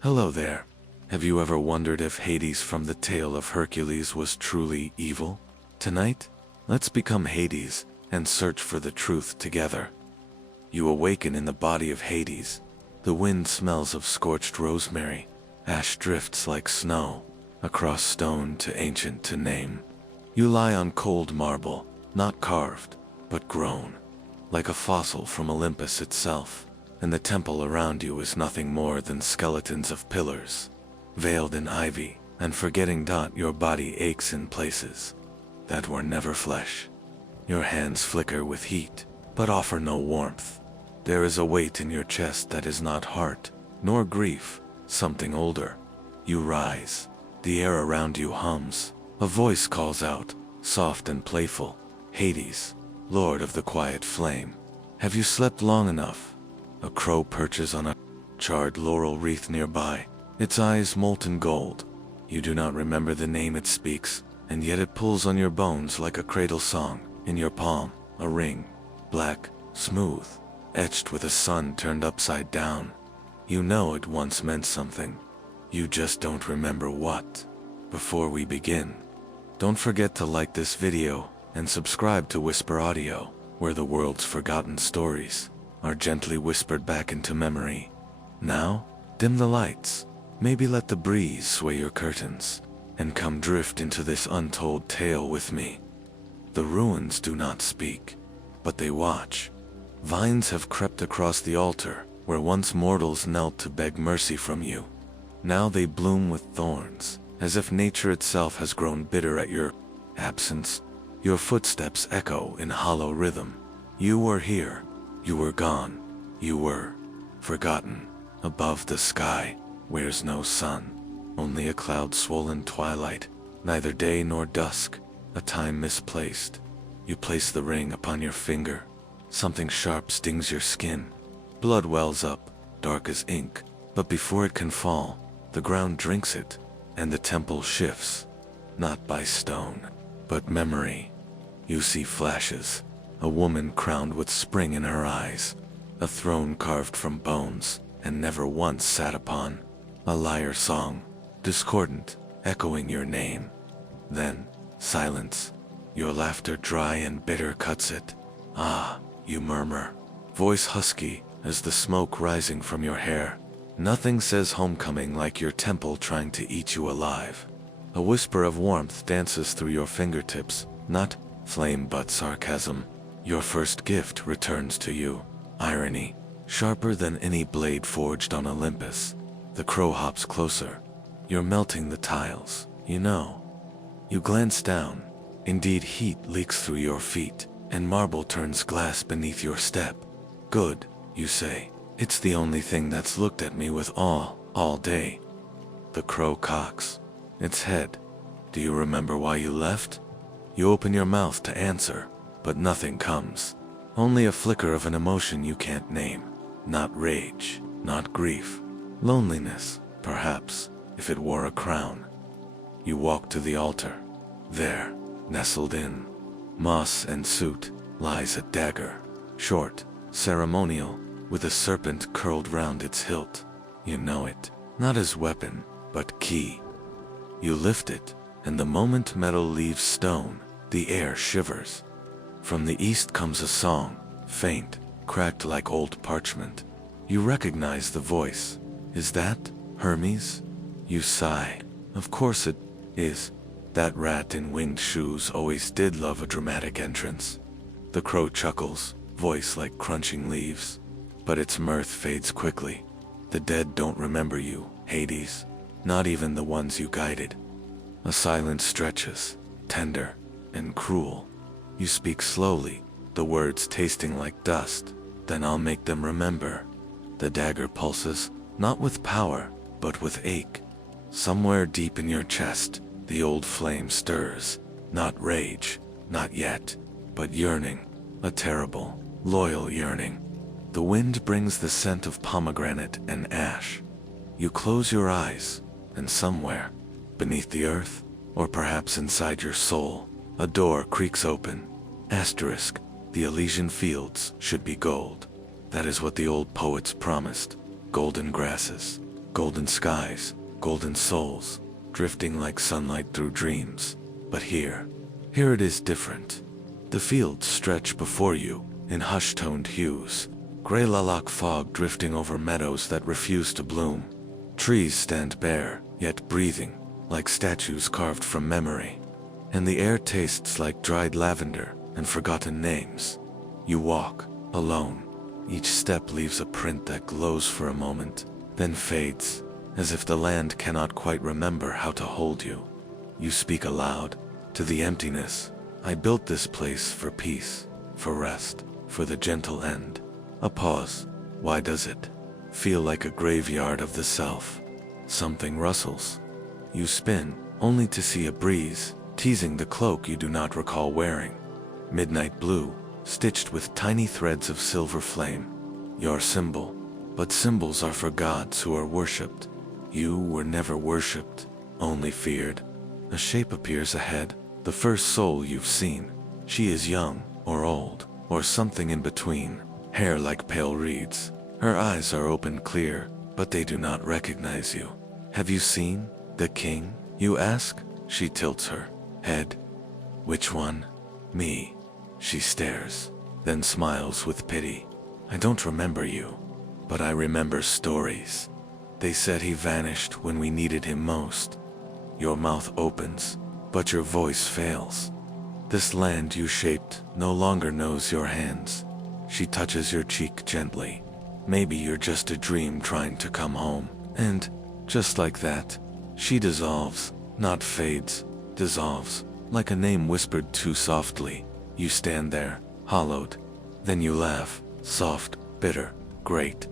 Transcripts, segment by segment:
Hello there. Have you ever wondered if Hades from the tale of Hercules was truly evil? Tonight, let's become Hades and search for the truth together. You awaken in the body of Hades. The wind smells of scorched rosemary. Ash drifts like snow, across stone too ancient to name. You lie on cold marble, not carved, but grown, like a fossil from Olympus itself, and the temple around you is nothing more than skeletons of pillars, veiled in ivy, and forgetting your body aches in places that were never flesh. Your hands flicker with heat, but offer no warmth. There is a weight in your chest that is not heart, nor grief, something older. You rise. The air around you hums. A voice calls out, soft and playful, Hades, Lord of the quiet flame. Have you slept long enough? A crow perches on a charred laurel wreath nearby, its eyes molten gold. You do not remember the name it speaks, and yet it pulls on your bones like a cradle song. In your palm, a ring, black, smooth, etched with a sun turned upside down. You know it once meant something. You just don't remember what. Before we begin, don't forget to like this video and subscribe to Whisper Audio, where the world's forgotten stories are gently whispered back into memory. Now, dim the lights, maybe let the breeze sway your curtains, and come drift into this untold tale with me. The ruins do not speak, but they watch. Vines have crept across the altar where once mortals knelt to beg mercy from you. Now they bloom with thorns, as if nature itself has grown bitter at your absence. Your footsteps echo in hollow rhythm. You were here, you were gone, you were forgotten. Above the sky wears no sun, only a cloud-swollen twilight, neither day nor dusk, a time misplaced. You place the ring upon your finger. Something sharp stings your skin. Blood wells up, dark as ink, but before it can fall, the ground drinks it, and the temple shifts, not by stone, but memory. You see flashes, a woman crowned with spring in her eyes, a throne carved from bones and never once sat upon, a lyre song, discordant, echoing your name. Then, silence. Your laughter dry and bitter cuts it. Ah, you murmur, voice husky as the smoke rising from your hair. Nothing says homecoming like your temple trying to eat you alive. A whisper of warmth dances through your fingertips, not flame but sarcasm. Your first gift returns to you, irony, sharper than any blade forged on Olympus. The crow hops closer. You're melting the tiles, you know. You glance down. Indeed, heat leaks through your feet, and marble turns glass beneath your step. Good, you say. It's the only thing that's looked at me with awe all day. The crow cocks its head. Do you remember why you left? You open your mouth to answer, but nothing comes. Only a flicker of an emotion you can't name. Not rage, not grief. Loneliness, perhaps, if it wore a crown. You walk to the altar. There, nestled in moss and soot, lies a dagger, short, ceremonial, with a serpent curled round its hilt. You know it, not as weapon, but key. You lift it, and the moment metal leaves stone, the air shivers. From the east comes a song, faint, cracked like old parchment. You recognize the voice. Is that Hermes? You sigh. Of course it is. That rat in winged shoes always did love a dramatic entrance. The crow chuckles, voice like crunching leaves. But its mirth fades quickly. The dead don't remember you, Hades, not even the ones you guided. A silence stretches, tender and cruel. You speak slowly, the words tasting like dust. Then I'll make them remember. The dagger pulses, not with power, but with ache. Somewhere deep in your chest, the old flame stirs, not rage, not yet, but yearning, a terrible, loyal yearning. The wind brings the scent of pomegranate and ash. You close your eyes, and somewhere, beneath the earth, or perhaps inside your soul, a door creaks open. Asterisk, the Elysian fields should be gold. That is what the old poets promised. Golden grasses, golden skies, golden souls, drifting like sunlight through dreams. But here it is different. The fields stretch before you in hush-toned hues, gray lilac fog drifting over meadows that refuse to bloom. Trees stand bare, yet breathing, like statues carved from memory. And the air tastes like dried lavender and forgotten names. You walk, alone. Each step leaves a print that glows for a moment, then fades, as if the land cannot quite remember how to hold you. You speak aloud, to the emptiness. I built this place for peace, for rest, for the gentle end. A pause. Why does it feel like a graveyard of the self? Something rustles. You spin, only to see a breeze, teasing the cloak you do not recall wearing. Midnight blue, stitched with tiny threads of silver flame. Your symbol. But symbols are for gods who are worshipped. You were never worshipped, only feared. A shape appears ahead, the first soul you've seen. She is young, or old, or something in between. Hair like pale reeds. Her eyes are open clear, but they do not recognize you. Have you seen the king? You ask. She tilts her head. Which one? Me. She stares, then smiles with pity. I don't remember you, but I remember stories. They said he vanished when we needed him most. Your mouth opens, but your voice fails. This land you shaped no longer knows your hands. She touches your cheek gently. Maybe you're just a dream trying to come home. And, just like that, she dissolves, not fades, dissolves, like a name whispered too softly. You stand there, hollowed. Then you laugh, soft, bitter, great.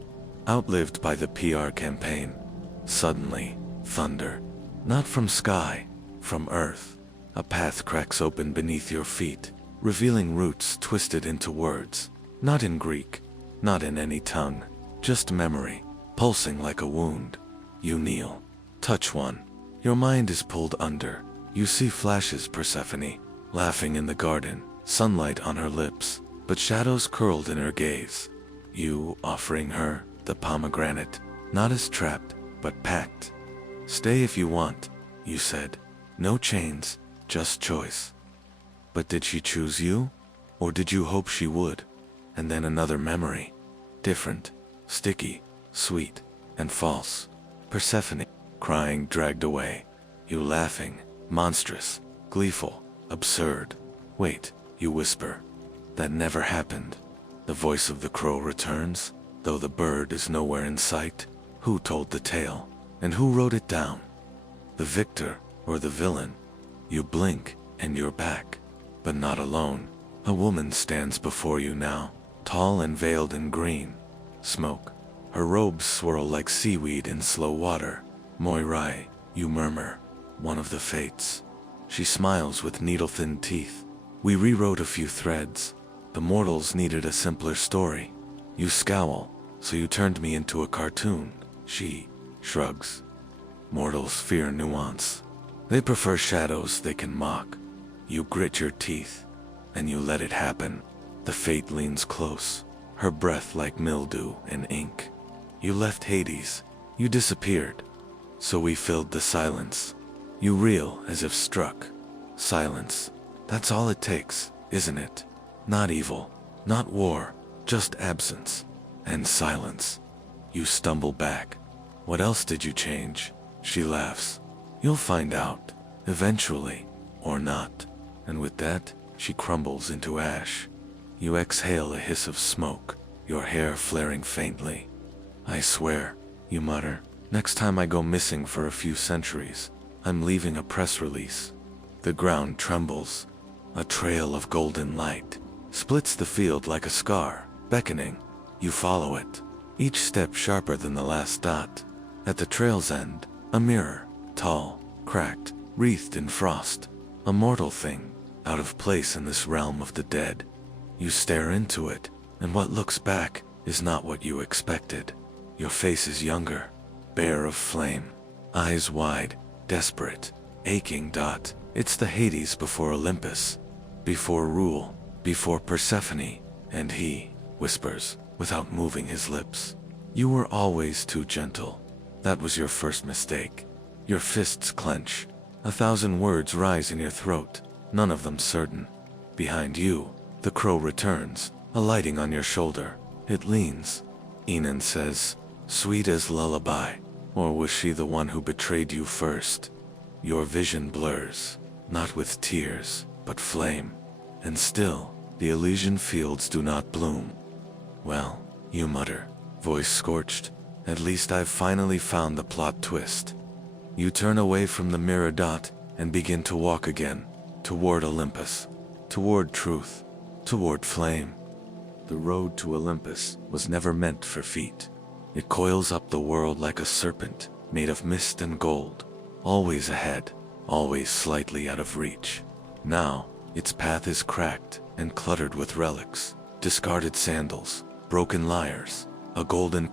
Outlived by the PR campaign. Suddenly, thunder. Not from sky, from earth. A path cracks open beneath your feet, revealing roots twisted into words. Not in Greek, not in any tongue, just memory, pulsing like a wound. You kneel, touch one. Your mind is pulled under. You see flashes Persephone, laughing in the garden, sunlight on her lips, but shadows curled in her gaze. You offering her the pomegranate, not as trapped, but packed. Stay if you want, you said. No chains, just choice. But did she choose you? Or did you hope she would? And then another memory. Different, sticky, sweet, and false. Persephone, crying dragged away. You laughing, monstrous, gleeful, absurd. Wait, you whisper. That never happened. The voice of the crow returns, though the bird is nowhere in sight. Who told the tale? And who wrote it down? The victor or the villain? You blink, and you're back. But not alone. A woman stands before you now, tall and veiled in green. Smoke. Her robes swirl like seaweed in slow water. Moirai, you murmur. One of the fates. She smiles with needle-thin teeth. We rewrote a few threads. The mortals needed a simpler story. You scowl, so you turned me into a cartoon. She shrugs. Mortals fear nuance. They prefer shadows they can mock. You grit your teeth, and you let it happen. The fate leans close, her breath like mildew and ink. You left Hades. You disappeared. So we filled the silence. You reel as if struck. Silence. That's all it takes, isn't it? Not evil, not war, just absence. And silence. You stumble back. What else did you change? She laughs. You'll find out, eventually, or not. And with that, she crumbles into ash. You exhale a hiss of smoke, your hair flaring faintly. I swear, you mutter, next time I go missing for a few centuries, I'm leaving a press release. The ground trembles. A trail of golden light splits the field like a scar, beckoning. You follow it, each step sharper than the last dot. At the trail's end, a mirror, tall, cracked, wreathed in frost. A mortal thing, out of place in this realm of the dead. You stare into it, and what looks back is not what you expected. Your face is younger, bare of flame, eyes wide, desperate, aching. It's the Hades before Olympus, before rule, before Persephone, and he whispers, without moving his lips. You were always too gentle. That was your first mistake. Your fists clench. 1,000 words rise in your throat, none of them certain. Behind you, the crow returns, alighting on your shoulder. It leans. Enan says, "Sweet as lullaby." Or was she the one who betrayed you first? Your vision blurs, not with tears, but flame. And still, the Elysian fields do not bloom. "Well," you mutter, voice scorched, "at least I've finally found the plot twist." You turn away from the mirror dot and begin to walk again, toward Olympus, toward truth, toward flame. The road to Olympus was never meant for feet. It coils up the world like a serpent, made of mist and gold, always ahead, always slightly out of reach. Now, its path is cracked and cluttered with relics, discarded sandals, broken lyres, a golden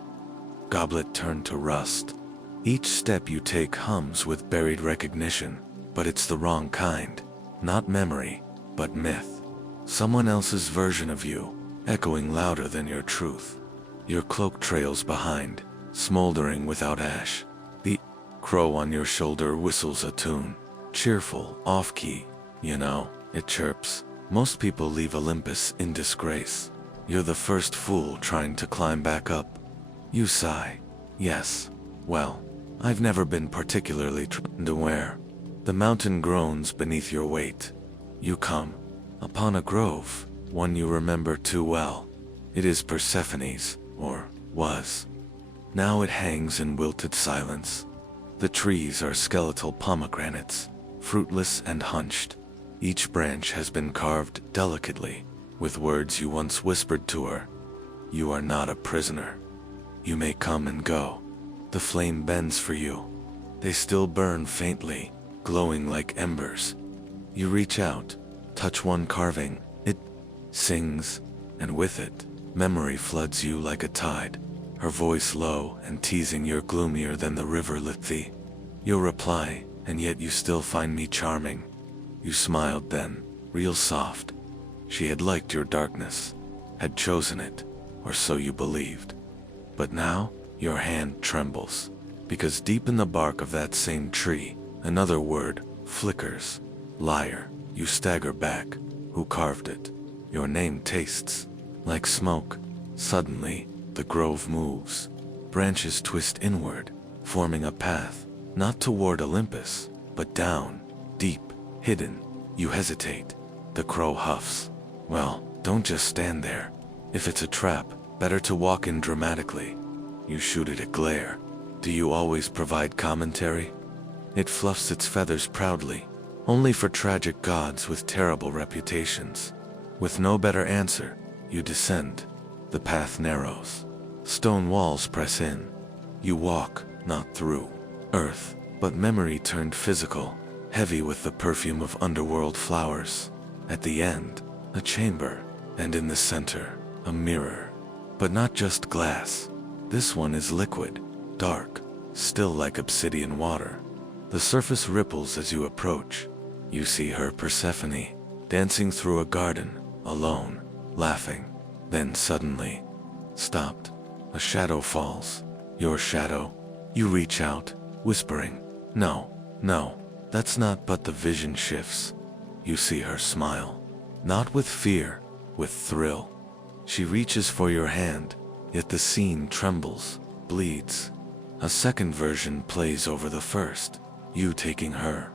goblet turned to rust. Each step you take hums with buried recognition, but it's the wrong kind. Not memory, but myth. Someone else's version of you, echoing louder than your truth. Your cloak trails behind, smoldering without ash. The crow on your shoulder whistles a tune, cheerful, off-key. You know, it chirps. Most people leave Olympus in disgrace. You're the first fool trying to climb back up. You sigh. Yes, well, I've never been particularly aware. The mountain groans beneath your weight. You come upon a grove, one you remember too well. It is Persephone's, or was. Now it hangs in wilted silence. The trees are skeletal pomegranates, fruitless and hunched. Each branch has been carved delicately, with words you once whispered to her. You are not a prisoner. You may come and go. The flame bends for you. They still burn faintly, glowing like embers. You reach out, touch one carving. It sings, and with it, memory floods you like a tide, her voice low and teasing you're gloomier than the river Lethe. You'll reply, and yet you still find me charming. You smiled then, real soft. She had liked your darkness, had chosen it, or so you believed. But now, your hand trembles, because deep in the bark of that same tree, another word flickers. Liar. You stagger back. Who carved it? Your name tastes like smoke. Suddenly, the grove moves. Branches twist inward, forming a path, not toward Olympus, but down, deep, hidden. You hesitate. The crow huffs. Well, don't just stand there. If it's a trap, better to walk in dramatically. You shoot it a glare. Do you always provide commentary? It fluffs its feathers proudly, only for tragic gods with terrible reputations. With no better answer, you descend. The path narrows. Stone walls press in. You walk, not through earth, but memory turned physical, heavy with the perfume of underworld flowers. At the end, a chamber, and in the center, a mirror. But not just glass. This one is liquid, dark, still like obsidian water. The surface ripples as you approach. You see her, Persephone, dancing through a garden, alone, laughing. Then suddenly, stopped. A shadow falls. Your shadow. You reach out, whispering, "No, no, that's not," but the vision shifts. You see her smile. Not with fear, with thrill. She reaches for your hand, yet the scene trembles, bleeds. A second version plays over the first. You taking her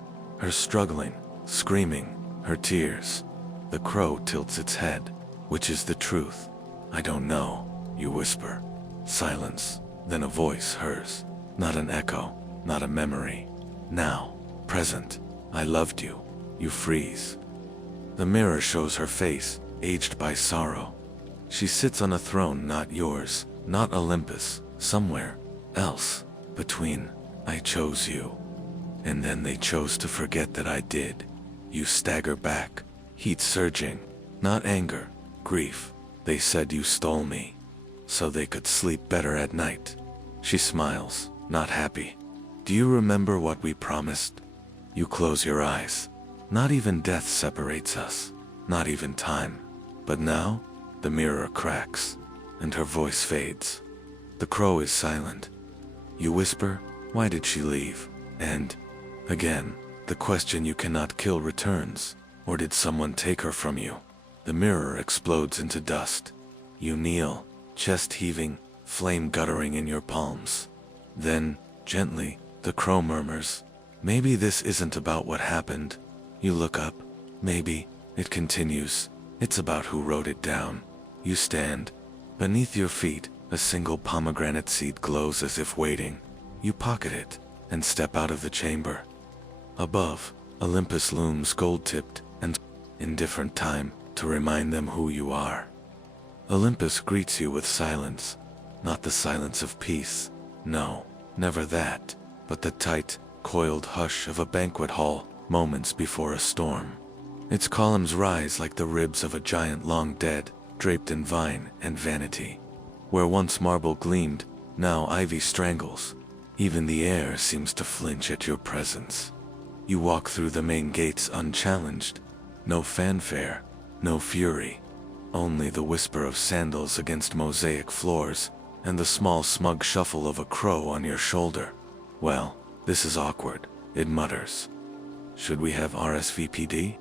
struggling, screaming, her tears. The crow tilts its head. Which is the truth? I don't know, you whisper. Silence, then a voice, hers. Not an echo, not a memory. Now, present. I loved you. You freeze. The mirror shows her face, aged by sorrow. She sits on a throne not yours, not Olympus, somewhere else, between. I chose you. And then they chose to forget that I did. You stagger back, heat surging. Not anger, grief. They said you stole me, so they could sleep better at night. She smiles, not happy. Do you remember what we promised? You close your eyes. Not even death separates us, not even time. But now, the mirror cracks, and her voice fades. The crow is silent. You whisper, Why did she leave? And, again, the question you cannot kill returns. Or did someone take her from you? The mirror explodes into dust. You kneel, chest heaving, flame guttering in your palms. Then, gently, the crow murmurs, "Maybe this isn't about what happened." You look up. Maybe. It continues. It's about who wrote it down. You stand. Beneath your feet, a single pomegranate seed glows as if waiting. You pocket it, and step out of the chamber. Above, Olympus looms gold-tipped and indifferent time to remind them who you are. Olympus greets you with silence, not the silence of peace. No, never that, but the tight, coiled hush of a banquet hall moments before a storm. Its columns rise like the ribs of a giant long dead, draped in vine and vanity. Where once marble gleamed, now ivy strangles. Even the air seems to flinch at your presence. You walk through the main gates unchallenged. No fanfare, no fury. Only the whisper of sandals against mosaic floors, and the small smug shuffle of a crow on your shoulder. "Well, this is awkward," it mutters. "Should we have RSVPD?"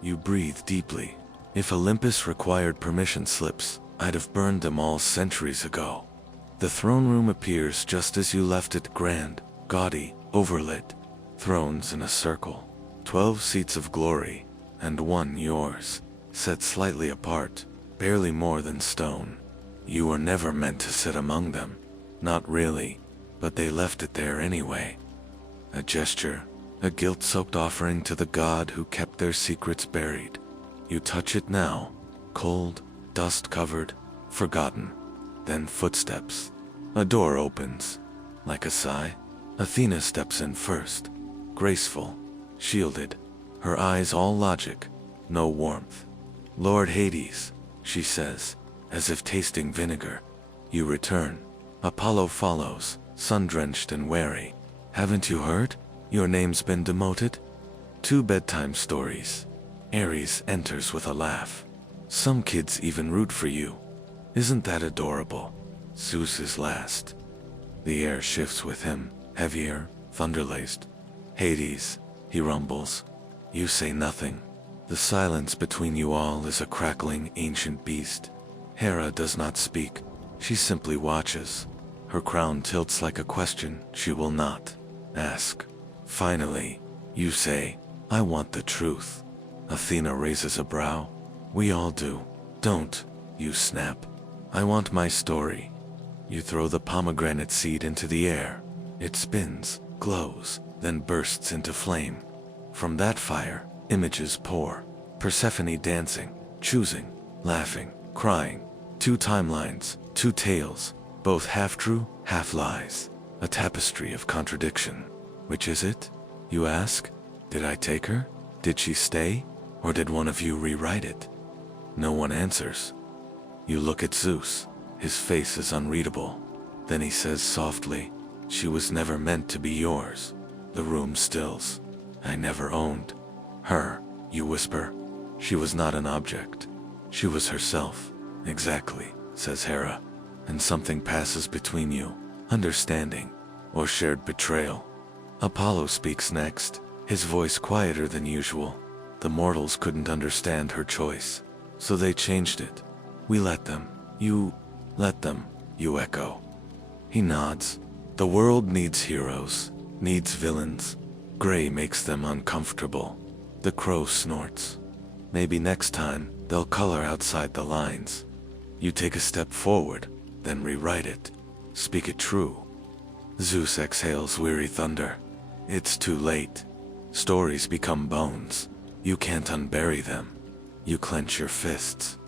You breathe deeply. If Olympus required permission slips, I'd have burned them all centuries ago. The throne room appears just as you left it, grand, gaudy, overlit. Thrones in a circle. 12 seats of glory, and one yours, set slightly apart, barely more than stone. You were never meant to sit among them. Not really, but they left it there anyway. A gesture, a guilt-soaked offering to the god who kept their secrets buried. You touch it now, cold, dust-covered, forgotten. Then footsteps. A door opens. Like a sigh, Athena steps in first. Graceful, shielded, her eyes all logic, no warmth. "Lord Hades," she says, as if tasting vinegar. You return. Apollo follows, sun-drenched and wary. "Haven't you heard? Your name's been demoted?" 2 bedtime stories. Ares enters with a laugh. "Some kids even root for you. Isn't that adorable?" Zeus is last. The air shifts with him, heavier, thunder-laced. "Hades," he rumbles. You say nothing. The silence between you all is a crackling ancient beast. Hera does not speak. She simply watches. Her crown tilts like a question she will not ask. Finally, you say, "I want the truth." Athena raises a brow. "We all do." "Don't," you snap. "I want my story." You throw the pomegranate seed into the air. It spins, glows, then bursts into flame. From that fire, images pour. Persephone dancing, choosing, laughing, crying. 2 timelines, 2 tales, both half-true, half-lies. A tapestry of contradiction. Which is it? You ask. Did I take her? Did she stay? Or did one of you rewrite it? No one answers. You look at Zeus. His face is unreadable. Then he says softly, "She was never meant to be yours." The room stills. "I never owned her," you whisper. "She was not an object. She was herself." "Exactly," says Hera. And something passes between you, understanding, or shared betrayal. Apollo speaks next, his voice quieter than usual. The mortals couldn't understand her choice, so they changed it. "We let them." "You let them," you echo. He nods. "The world needs heroes, needs villains. Gray makes them uncomfortable." The crow snorts. "Maybe next time, they'll color outside the lines." You take a step forward, then rewrite it. Speak it true. Zeus exhales weary thunder. It's too late. Stories become bones. You can't unbury them. You clench your fists.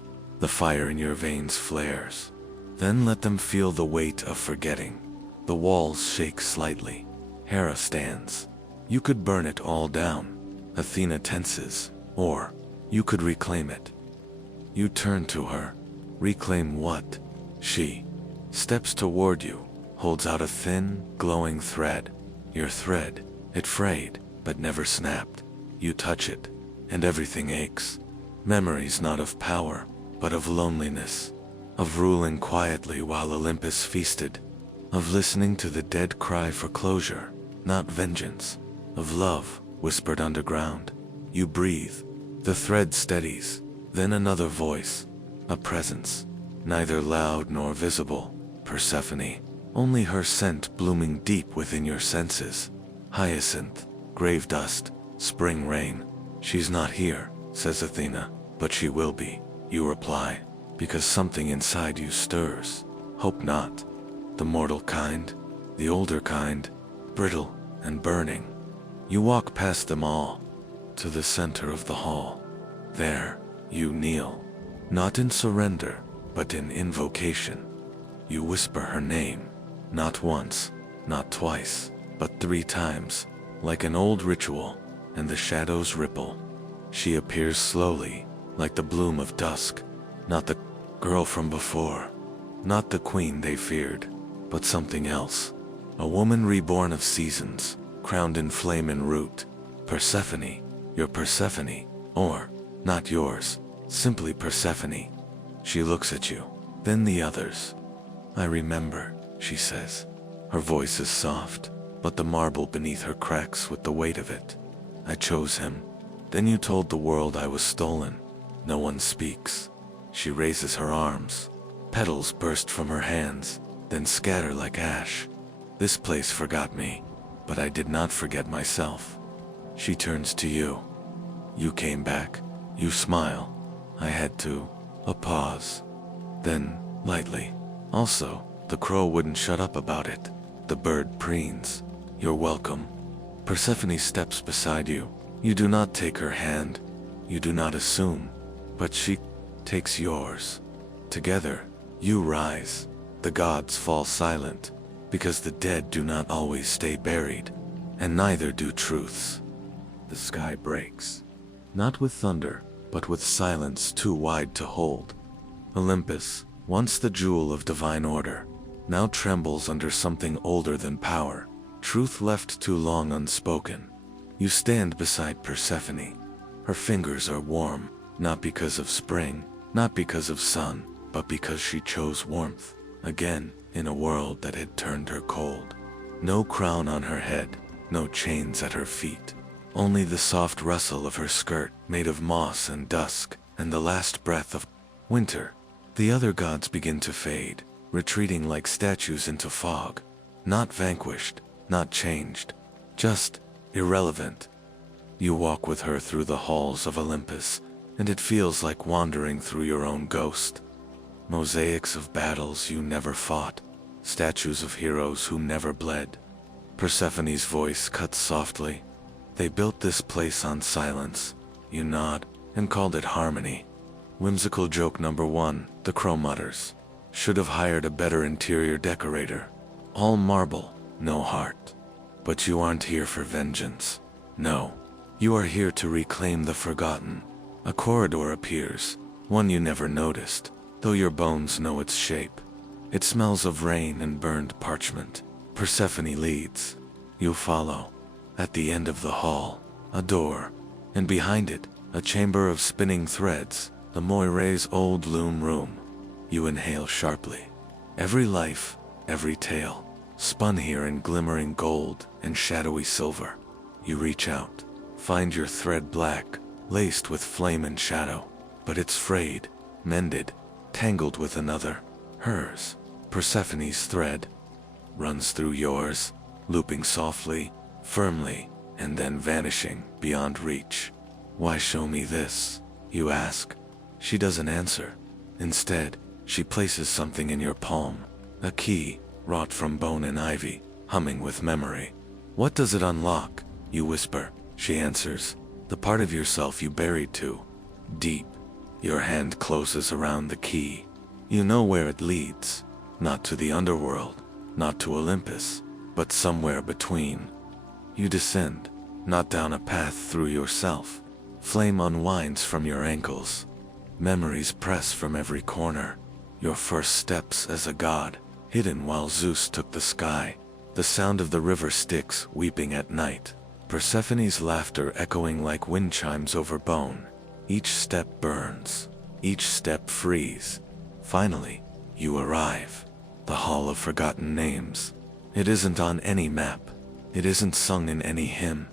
The fire in your veins flares. Then let them feel the weight of forgetting. The walls shake slightly. Hera stands. You could burn it all down. Athena tenses. Or, you could reclaim it. You turn to her. Reclaim what? She steps toward you, holds out a thin, glowing thread. Your thread, it frayed, but never snapped. You touch it, and everything aches. Memories not of power, but of loneliness. Of ruling quietly while Olympus feasted. of listening to the dead cry for closure, not vengeance, of love whispered underground. You breathe, the thread steadies, then another voice, a presence, neither loud nor visible, Persephone, only her scent blooming deep within your senses. Hyacinth, grave dust, spring rain. She's not here, says Athena, but she will be, you reply, because something inside you stirs. Hope not. The mortal kind, the older kind, brittle and burning. You walk past them all, to the center of the hall. There, you kneel, not in surrender, but in invocation. You whisper her name, not once, not twice, but 3 times, like an old ritual, and the shadows ripple. She appears slowly, like the bloom of dusk, not the girl from before, not the queen they feared, but something else. A woman reborn of seasons, crowned in flame and root. Persephone, your Persephone, or, not yours, simply Persephone. She looks at you, then the others. I remember, she says. Her voice is soft, but the marble beneath her cracks with the weight of it. I chose him. Then you told the world I was stolen. No one speaks. She raises her arms. Petals burst from her hands, then scatter like ash. This place forgot me, but I did not forget myself. She turns to you. You came back. You smile. I had to. A pause. Then, lightly. Also, the crow wouldn't shut up about it. The bird preens. You're welcome. Persephone steps beside you. You do not take her hand. You do not assume. But she takes yours. Together, you rise. The gods fall silent, because the dead do not always stay buried, and neither do truths. The sky breaks. Not with thunder, but with silence too wide to hold. Olympus, once the jewel of divine order, now trembles under something older than power, truth left too long unspoken. You stand beside Persephone. Her fingers are warm, not because of spring, not because of sun, but because she chose warmth, again, in a world that had turned her cold. No crown on her head, no chains at her feet, only the soft rustle of her skirt made of moss and dusk, and the last breath of winter. The other gods begin to fade, retreating like statues into fog, not vanquished, not changed, just irrelevant. You walk with her through the halls of Olympus, and it feels like wandering through your own ghost. Mosaics of battles you never fought, statues of heroes who never bled. Persephone's voice cuts softly. They built this place on silence. You nod, and called it harmony. Whimsical joke number 1, the crow mutters. Should have hired a better interior decorator. All marble, no heart. But you aren't here for vengeance. No. You are here to reclaim the forgotten. A corridor appears, one you never noticed, though your bones know its shape. It smells of rain and burned parchment. Persephone leads. You follow. At the end of the hall, a door, and behind it, a chamber of spinning threads, the Moire's old loom room. You inhale sharply. Every life, every tale, spun here in glimmering gold and shadowy silver. You reach out, find your thread black, laced with flame and shadow, but it's frayed, mended, tangled with another, hers. Persephone's thread runs through yours, looping softly, firmly, and then vanishing beyond reach. Why show me this? You ask. She doesn't answer. Instead, she places something in your palm, a key, wrought from bone and ivy, humming with memory. What does it unlock? You whisper. She answers. The part of yourself you buried too deep. Your hand closes around the key. You know where it leads. Not to the underworld, not to Olympus, but somewhere between. You descend, not down a path through yourself. Flame unwinds from your ankles. Memories press from every corner. Your first steps as a god, hidden while Zeus took the sky. The sound of the river Styx weeping at night. Persephone's laughter echoing like wind chimes over bone. Each step burns. Each step frees. Finally, you arrive. the Hall of Forgotten Names. It isn't on any map. It isn't sung in any hymn.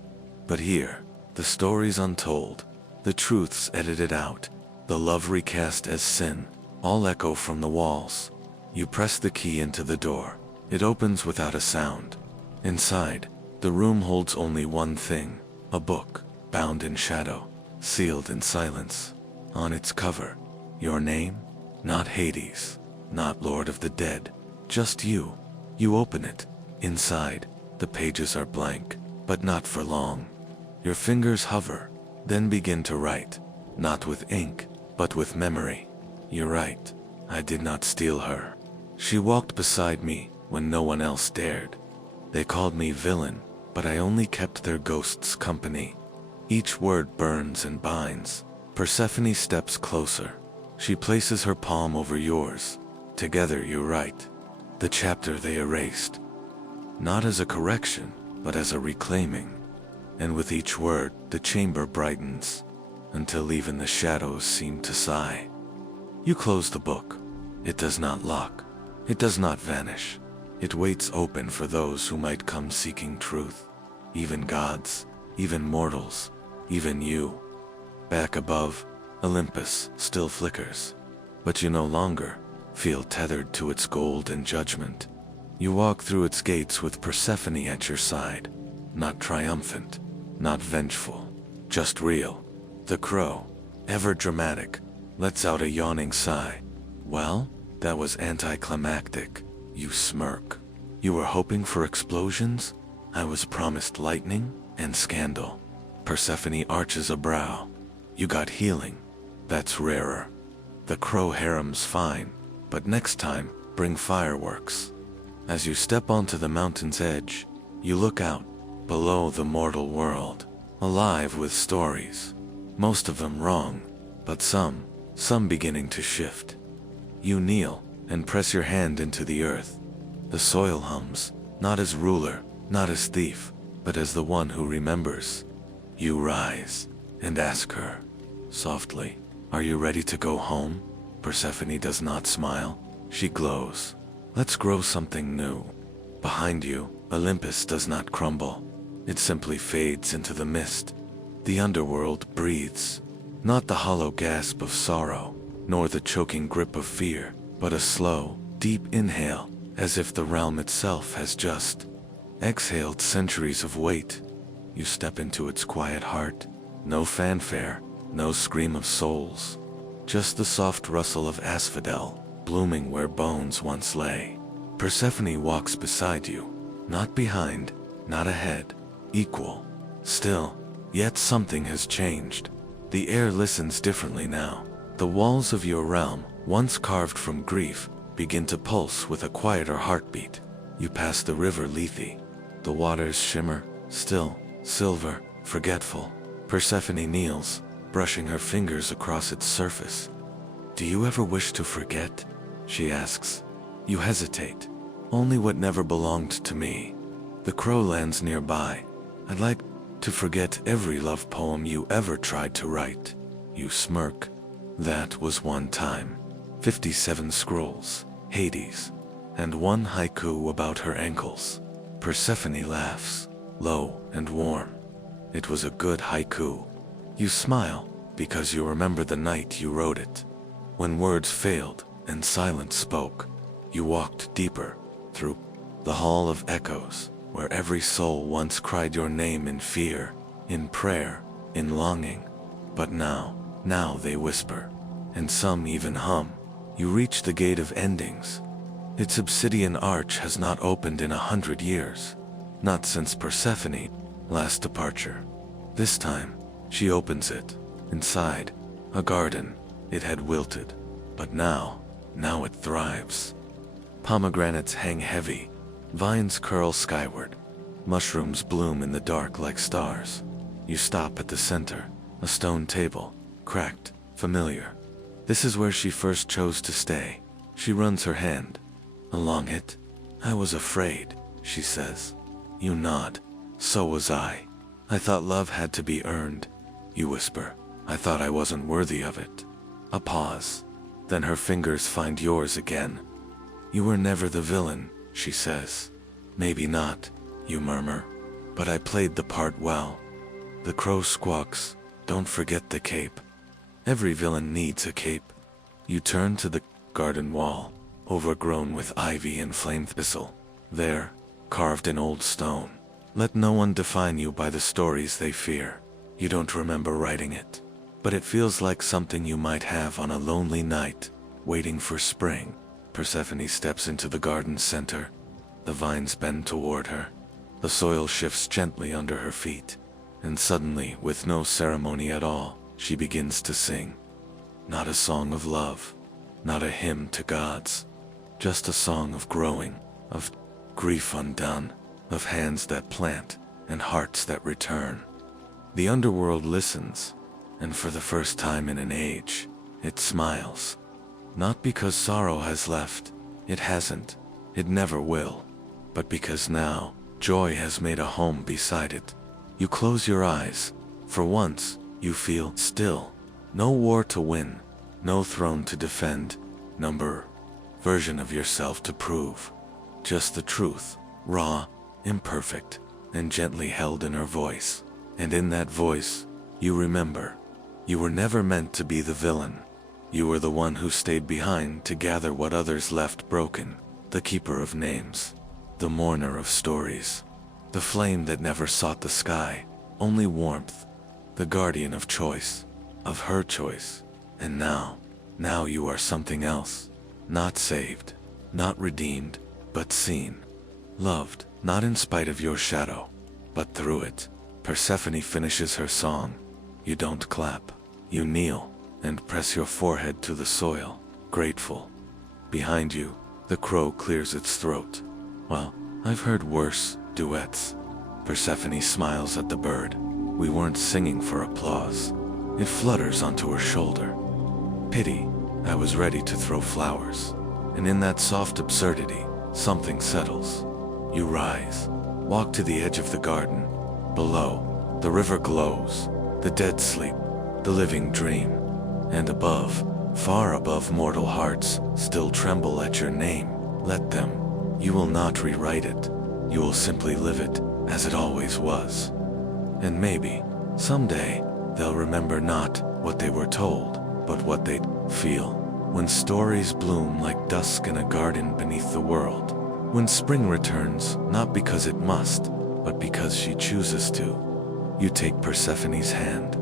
But here, the story's untold, the truths edited out, the love recast as sin, all echo from the walls. You press the key into the door. It opens without a sound. Inside, the room holds only one thing, a book, bound in shadow, sealed in silence. On its cover, your name, not Hades, not Lord of the Dead, just you. You open it. Inside, the pages are blank, but not for long. Your fingers hover, then begin to write, not with ink, but with memory. You write, I did not steal her. She walked beside me when no one else dared. They called me villain, but I only kept their ghosts company. Each word burns and binds. Persephone steps closer. She places her palm over yours. Together you write the chapter they erased. Not as a correction, but as a reclaiming. And with each word, the chamber brightens, until even the shadows seem to sigh. You close the book. It does not lock. It does not vanish. It waits open for those who might come seeking truth. Even gods, even mortals, even you. Back above, Olympus still flickers. But you no longer feel tethered to its gold and judgment. You walk through its gates with Persephone at your side. Not triumphant, not vengeful, just real. The crow, ever dramatic, lets out a yawning sigh. Well, that was anticlimactic. You smirk. You were hoping for explosions? I was promised lightning and scandal. Persephone arches a brow. You got healing. That's rarer. The crow harem's fine, but next time, bring fireworks. As you step onto the mountain's edge, you look out, below the mortal world, alive with stories. Most of them wrong, but some beginning to shift. You kneel and press your hand into the earth. The soil hums, not as ruler, not as thief, but as the one who remembers. You rise and ask her, softly, are you ready to go home? Persephone does not smile. She glows. Let's grow something new. Behind you, Olympus does not crumble. It simply fades into the mist. The underworld breathes. Not the hollow gasp of sorrow, nor the choking grip of fear, but a slow, deep inhale, as if the realm itself has just exhaled centuries of weight. You step into its quiet heart. No fanfare, no scream of souls. Just the soft rustle of asphodel, blooming where bones once lay. Persephone walks beside you, not behind, not ahead, equal, still, yet something has changed. The air listens differently now. The walls of your realm, once carved from grief, begin to pulse with a quieter heartbeat. You pass the river Lethe. The waters shimmer, still, silver, forgetful. Persephone kneels, brushing her fingers across its surface. Do you ever wish to forget? She asks. You hesitate. Only what never belonged to me. The crow lands nearby. I'd like to forget every love poem you ever tried to write. You smirk. That was one time. 57 scrolls, Hades, and one haiku about her ankles. Persephone laughs, low and warm. It was a good haiku. You smile, because you remember the night you wrote it. When words failed and silence spoke, you walked deeper, through the hall of echoes, where every soul once cried your name in fear, in prayer, in longing. But now they whisper, and some even hum. You reach the gate of endings. Its obsidian arch has not opened in 100 years, not since Persephone's last departure. This time, she opens it. Inside, a garden. It had wilted, but now it thrives. Pomegranates hang heavy, vines curl skyward, mushrooms bloom in the dark like stars. You stop at the center, a stone table, cracked, familiar. This is where she first chose to stay. She runs her hand along it. I was afraid, she says. You nod. So was I. I thought love had to be earned. You whisper. I thought I wasn't worthy of it. A pause. Then her fingers find yours again. You were never the villain, she says. Maybe not, you murmur, but I played the part well. The crow squawks, don't forget the cape. Every villain needs a cape. You turn to the garden wall, overgrown with ivy and flame thistle. There, carved in old stone, let no one define you by the stories they fear. You don't remember writing it, but it feels like something you might have on a lonely night, waiting for spring. Persephone steps into the garden center. The vines bend toward her. The soil shifts gently under her feet. And suddenly, with no ceremony at all, she begins to sing. Not a song of love, not a hymn to gods, just a song of growing, of grief undone, of hands that plant and hearts that return. The underworld listens, and for the first time in an age, it smiles. Not because sorrow has left, it hasn't, it never will, but because now, joy has made a home beside it. You close your eyes. For once, you feel still. No war to win, no throne to defend, no version of yourself to prove. Just the truth, raw, imperfect, and gently held in her voice. And in that voice, you remember. You were never meant to be the villain. You were the one who stayed behind to gather what others left broken, the keeper of names, the mourner of stories, the flame that never sought the sky, only warmth, the guardian of choice, of her choice. And now you are something else, not saved, not redeemed, but seen, loved, not in spite of your shadow, but through it. Persephone finishes her song. You don't clap, you kneel, and press your forehead to the soil, grateful. Behind you, the crow clears its throat. Well, I've heard worse duets. Persephone smiles at the bird. We weren't singing for applause. It flutters onto her shoulder. Pity, I was ready to throw flowers. And in that soft absurdity, something settles. You rise, walk to the edge of the garden. Below, the river glows, the dead sleep, the living dream. And above, far above mortal hearts, still tremble at your name. Let them. You will not rewrite it. You will simply live it, as it always was. And maybe, someday, they'll remember not what they were told, but what they'd feel. When stories bloom like dusk in a garden beneath the world. When spring returns, not because it must, but because she chooses to. You take Persephone's hand,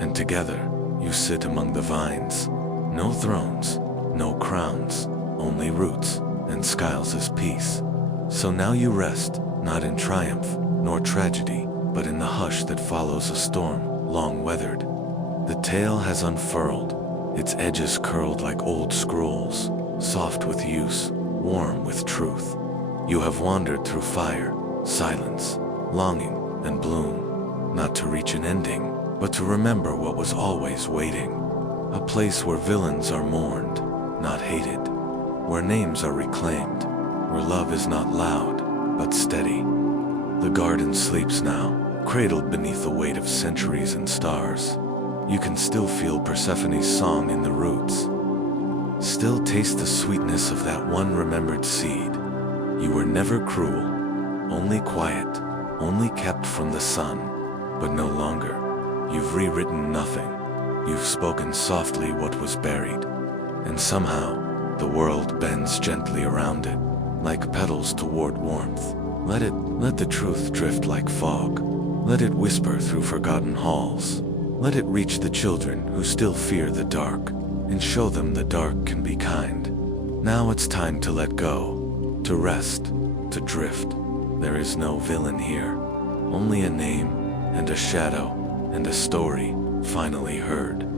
and together, you sit among the vines. No thrones, no crowns, only roots, and skies as peace. So now you rest, not in triumph, nor tragedy, but in the hush that follows a storm, long weathered. The tale has unfurled, its edges curled like old scrolls, soft with use, warm with truth. You have wandered through fire, silence, longing, and bloom, not to reach an ending, but to remember what was always waiting. A place where villains are mourned, not hated, where names are reclaimed, where love is not loud, but steady. The garden sleeps now, cradled beneath the weight of centuries and stars. You can still feel Persephone's song in the roots. Still taste the sweetness of that one remembered seed. You were never cruel, only quiet, only kept from the sun, but no longer. You've rewritten nothing. You've spoken softly what was buried. And somehow, the world bends gently around it, like petals toward warmth. Let the truth drift like fog. Let it whisper through forgotten halls. Let it reach the children who still fear the dark, and show them the dark can be kind. Now it's time to let go, to rest, to drift. There is no villain here, only a name, and a shadow, and a story finally heard.